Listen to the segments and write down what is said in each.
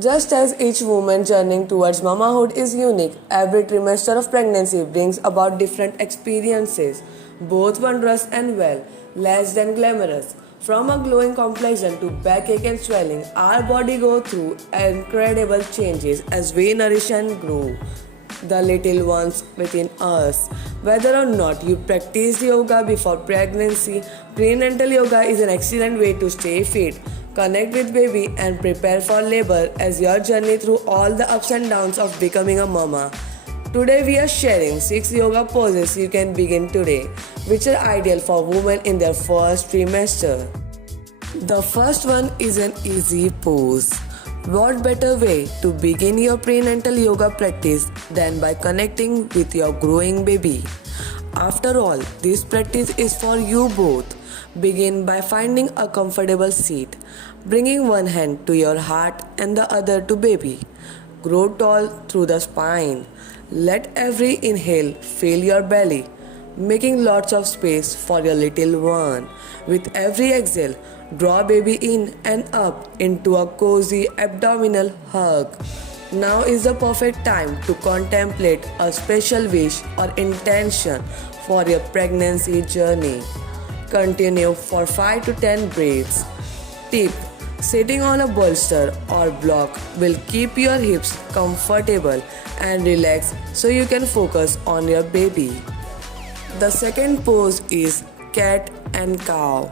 Just as each woman journeying towards mamahood is unique, every trimester of pregnancy brings about different experiences, both wondrous and less than glamorous. From a glowing complexion to backache and swelling, our body go through incredible changes as we nourish and grow the little ones within us. Whether or not you practice yoga before pregnancy, prenatal yoga is an excellent way to stay fit, connect with baby, and prepare for labor as your journey through all the ups and downs of becoming a mama. Today we are sharing 6 yoga poses you can begin today, which are ideal for women in their first trimester. The first one is an easy pose. What better way to begin your prenatal yoga practice than by connecting with your growing baby? After all, this practice is for you both. Begin by finding a comfortable seat, bringing one hand to your heart and the other to baby. Grow tall through the spine. Let every inhale fill your belly, making lots of space for your little one. With every exhale, draw baby in and up into a cozy abdominal hug. Now is the perfect time to contemplate a special wish or intention for your pregnancy journey. Continue for 5 to 10 breaths. Tip: sitting on a bolster or block will keep your hips comfortable and relaxed so you can focus on your baby. The second pose is cat and cow.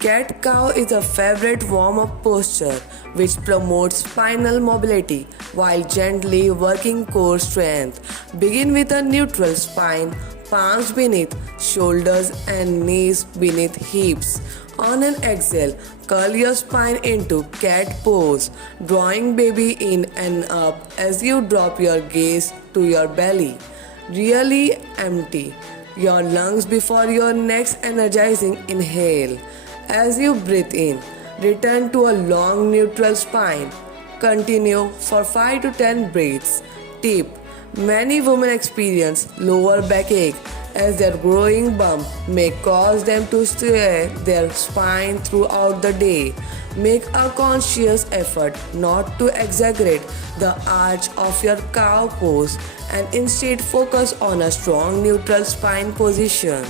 Cat cow is a favorite warm-up posture which promotes spinal mobility while gently working core strength. Begin with a neutral spine, palms beneath shoulders and knees beneath hips. On an exhale, curl your spine into cat pose, drawing baby in and up as you drop your gaze to your belly. Really empty your lungs before your next energizing inhale. As you breathe in, return to a long neutral spine. Continue for 5 to 10 breaths. Tip: many women experience lower backache as their growing bump may cause them to sway their spine throughout the day. Make a conscious effort not to exaggerate the arch of your cow pose and instead focus on a strong neutral spine position.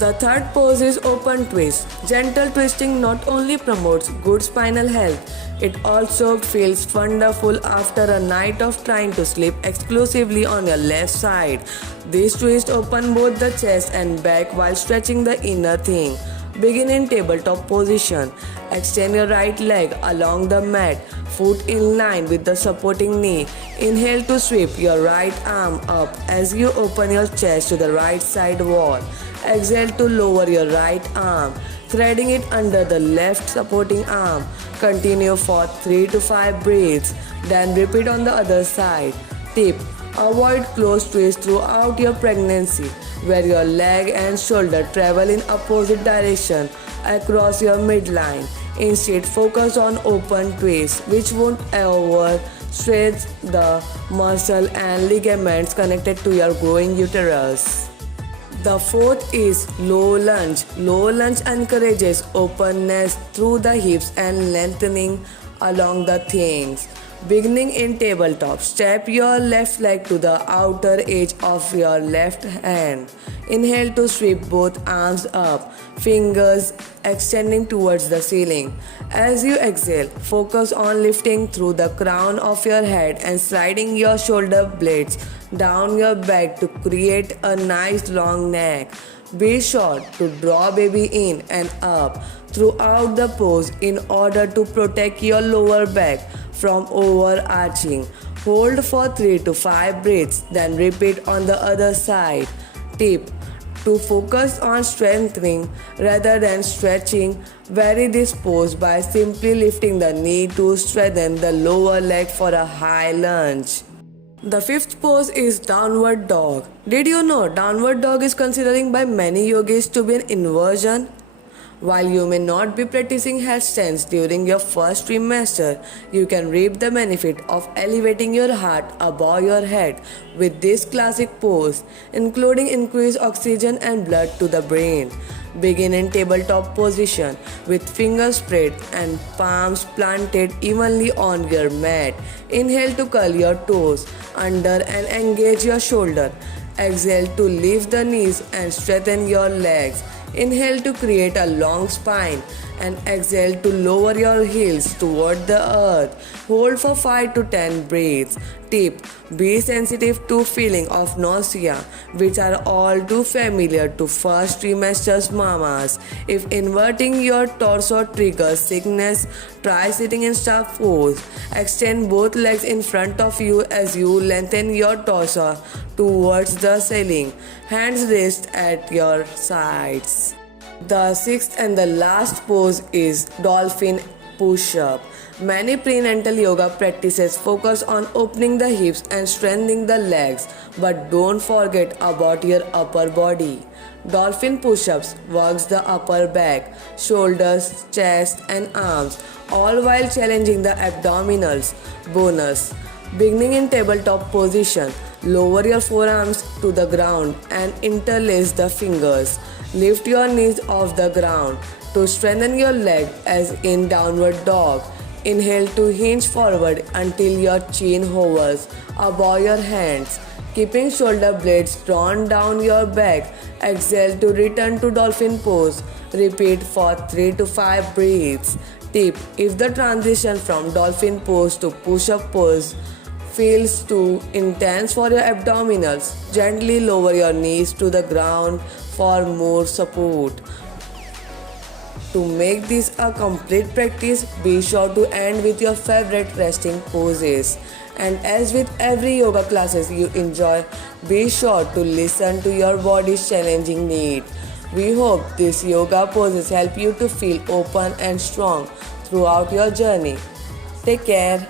The third pose is open twist. Gentle twisting not only promotes good spinal health, it also feels wonderful after a night of trying to sleep exclusively on your left side. This twist opens both the chest and back while stretching the inner thigh. Begin in tabletop position. Extend your right leg along the mat, foot in line with the supporting knee. Inhale to sweep your right arm up as you open your chest to the right side wall. Exhale to lower your right arm, threading it under the left supporting arm. Continue for 3 to 5 breaths, then repeat on the other side. Tip: avoid close twists throughout your pregnancy, where your leg and shoulder travel in opposite direction across your midline. Instead, focus on open twists, which won't overstretch the muscle and ligaments connected to your growing uterus. The fourth is low lunge. Low lunge encourages openness through the hips and lengthening along the thighs. Beginning in tabletop, step your left leg to the outer edge of your left hand. Inhale to sweep both arms up, fingers extending towards the ceiling. As you exhale, focus on lifting through the crown of your head and sliding your shoulder blades down your back to create a nice long neck. Be sure to draw baby in and up throughout the pose in order to protect your lower back from overarching. Hold for 3 to 5 breaths, then repeat on the other side. Tip: to focus on strengthening rather than stretching, vary this pose by simply lifting the knee to strengthen the lower leg for a high lunge. The fifth pose is downward dog. Did you know downward dog is considered by many yogis to be an inversion? While you may not be practicing headstands during your first trimester, you can reap the benefit of elevating your heart above your head with this classic pose, including increased oxygen and blood to the brain. Begin in tabletop position with fingers spread and palms planted evenly on your mat. Inhale to curl your toes under and engage your shoulder. Exhale to lift the knees and strengthen your legs. Inhale to create a long spine and exhale to lower your heels toward the earth. Hold for 5 to 10 breaths. Tip: be sensitive to feeling of nausea, which are all too familiar to first trimesters mamas. If inverting your torso triggers sickness, try sitting in star pose. Extend both legs in front of you as you lengthen your torso towards the ceiling. Hands raised at your sides. The sixth and the last pose is dolphin push-up. Many prenatal yoga practices focus on opening the hips and strengthening the legs, but don't forget about your upper body. Dolphin push-ups works the upper back, shoulders, chest and arms, all while challenging the abdominals. Bonus: beginning in tabletop position, lower your forearms to the ground and interlace the fingers. Lift your knees off the ground to strengthen your leg as in downward dog. Inhale to hinge forward until your chin hovers above your hands, keeping shoulder blades drawn down your back. Exhale to return to dolphin pose. Repeat for 3 to 5 breaths. Tip: if the transition from dolphin pose to push-up pose feels too intense for your abdominals, gently lower your knees to the ground for more support. To make this a complete practice, be sure to end with your favorite resting poses. And as with every yoga classes you enjoy, be sure to listen to your body's challenging need. We hope these yoga poses help you to feel open and strong throughout your journey. Take care.